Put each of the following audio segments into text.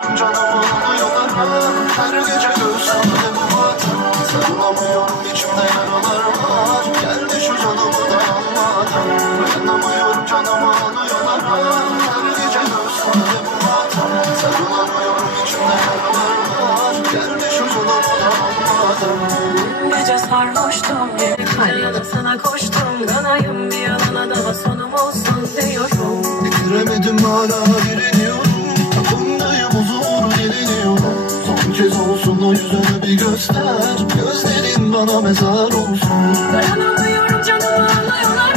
Canımı alıyorlar her gece göğsümde bu vatan. Sarılamıyorum içimde yaralar var. Geldi şu canımı da almadan. Dayanamıyorum canımı alıyorlar her gece göğsümde bu vatan. Sarılamıyorum içimde yaralar var. Geldi şu canımı da almadan. Gece sarhoştum yeni yana sana koştum. Kanayım bir yalana daha sonum olsun diyorum. Bitiremedim hala direniyorum. Takımdayım huzur dileniyorum. Son kez olsun o yüzünü bir göster. Gözlerin bana mezar olsun. Dayanamıyorum canımı alıyorlar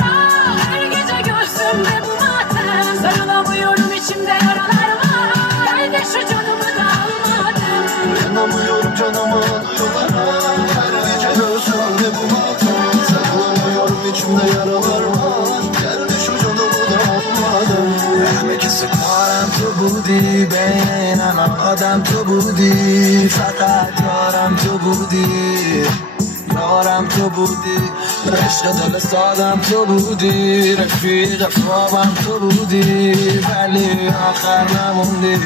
her gece göğsümde bu matem. Sarılamıyorum içimde yaralar var. Gel de şu canımı da almadım. Dayanamıyorum canımı alıyorlar her gece göğsümde bu matem. Sarılamıyorum içimde yaralar var. Gel de şu canımı da almadan. همه کسی کارم تو بودی بین من آدم تو بودی فقط یارم تو بودی یارم تو بودی عشق دل سادم تو بودی رفیق خوابم تو بودی ولی آخر نموندی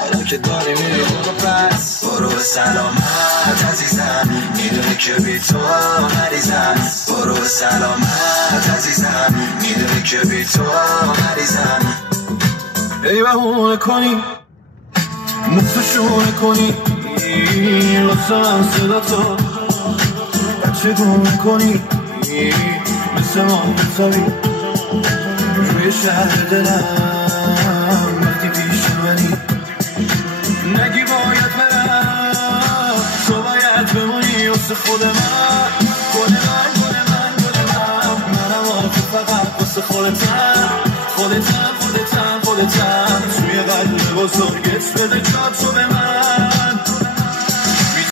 حالا که داری میری برو پس برو به سلامت عزیزم میدونی که بی تو مریضم برو به سلامت عزیزم میدونی که بی تو مریضم ای بهونه کنی مفتشونه کنی لطفا صدا تو بچه گونه کنی مثل ما بتابی روی شهر دلم وقتی پیش منی نگی باید برم تو باید بمونی واسه خود من خود من خود من خود من منم آخه فقط واسه خودتم خودتم خودتم خودتم توی قلب بزرگت بده جا تو به من